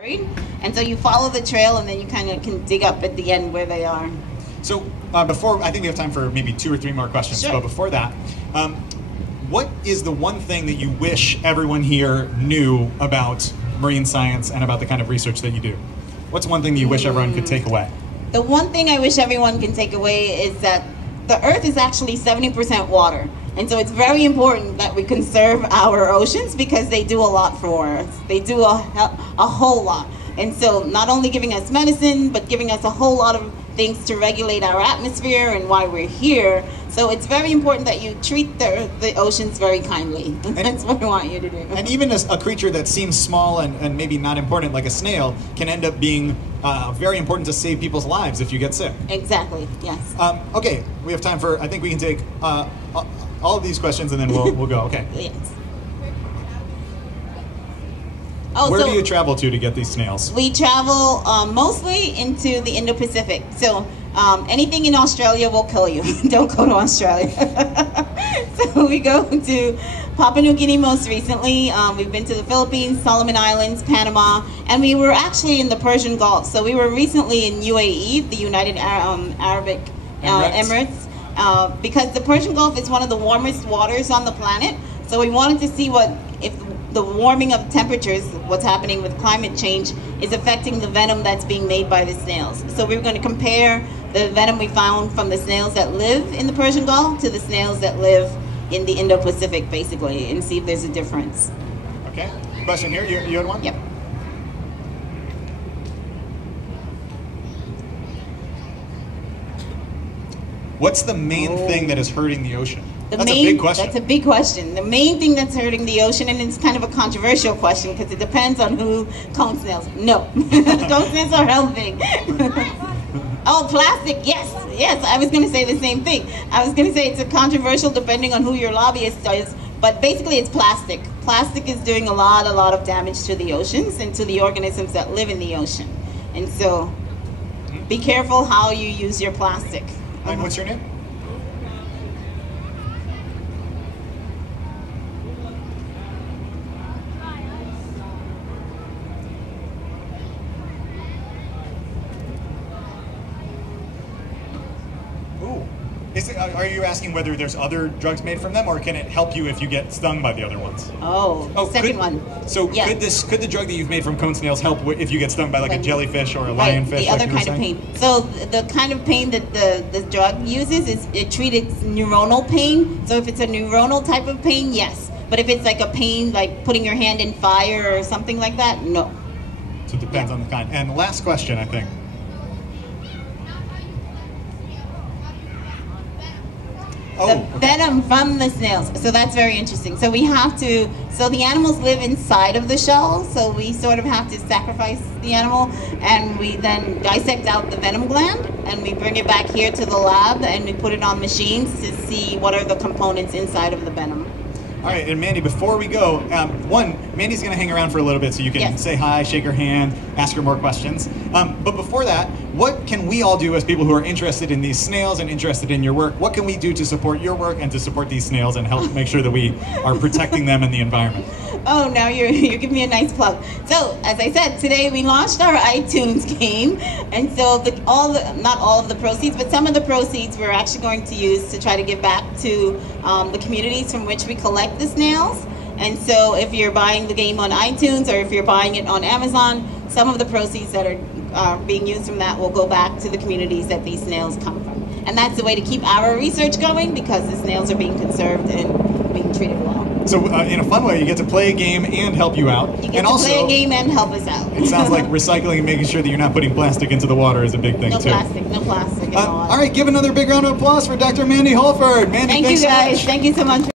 And so you follow the trail, and then you kind of can dig up at the end where they are. So before, I think we have time for maybe 2 or 3 more questions. Sure. But before that, what is the one thing that you wish everyone here knew about marine science and about the kind of research that you do? What's one thing that you wish everyone could take away? The one thing I wish everyone can take away is that the Earth is actually 70% water. And so it's very important that we conserve our oceans because they do a lot for us. They do a whole lot. And so not only giving us medicine, but giving us a whole lot of things to regulate our atmosphere and why we're here. So it's very important that you treat the oceans very kindly. And that's what I want you to do. And even as a creature that seems small and maybe not important, like a snail, can end up being very important to save people's lives if you get sick. Exactly, yes. Okay, we have time for, I think we can take all of these questions and then we'll go. Okay. Yes. Where do you travel to get these snails? We travel mostly into the Indo-Pacific. So anything in Australia will kill you. Don't go to Australia. So we go to Papua New Guinea most recently. We've been to the Philippines, Solomon Islands, Panama, and we were actually in the Persian Gulf. So we were recently in UAE, the United Arab Emirates, because the Persian Gulf is one of the warmest waters on the planet. So we wanted to see if the warming of temperatures, what's happening with climate change, is affecting the venom that's being made by the snails. So we were going to compare the venom we found from the snails that live in the Persian Gulf to the snails that live in the Indo-Pacific, basically, and see if there's a difference. Okay. Question here. You had one? Yep. What's the main thing that is hurting the ocean? That's a big question. That's a big question. The main thing that's hurting the ocean, and it's kind of a controversial question because it depends on who cone snails. No, cone snails are helping. Oh, plastic, yes, yes. I was going to say the same thing. I was going to say it's a controversial depending on who your lobbyist is, but basically it's plastic. Plastic is doing a lot of damage to the oceans and to the organisms that live in the ocean. And so be careful how you use your plastic. And what's your name? Are you asking whether there's other drugs made from them, or can it help you if you get stung by the other ones? Second one. So yeah. Could the drug that you've made from cone snails help if you get stung by like a jellyfish or a lionfish? The other kind of pain. So the kind of pain that the drug uses is it treats neuronal pain. So if it's a neuronal type of pain, yes. But if it's like a pain like putting your hand in fire or something like that, no. So it depends on the kind. And last question, I think. The venom from the snails. So that's very interesting. So we have to, so the animals live inside of the shell, so we sort of have to sacrifice the animal, and we then dissect out the venom gland, and we bring it back here to the lab, and we put it on machines to see what are the components inside of the venom. All right, and Mandy, before we go, Mandy's going to hang around for a little bit so you can say hi, shake her hand, ask her more questions. But before that, what can we all do as people who are interested in these snails and interested in your work? What can we do to support your work and to support these snails and help make sure that we are protecting them and the environment? Oh, now you're giving me a nice plug. So, as I said, today we launched our iTunes game, and so not all of the proceeds, but some of the proceeds we're actually going to use to try to give back to the communities from which we collect the snails. And so if you're buying the game on iTunes or if you're buying it on Amazon, some of the proceeds that are being used from that will go back to the communities that these snails come from. And that's the way to keep our research going because the snails are being conserved and being treated well. So in a fun way, you get to play a game and help you out. You get to play a game and help us out. It sounds like recycling and making sure that you're not putting plastic into the water is a big thing, too. No plastic in the water. All right, give another big round of applause for Dr. Mandy Holford. Mandy, thank you guys. Thank you so much.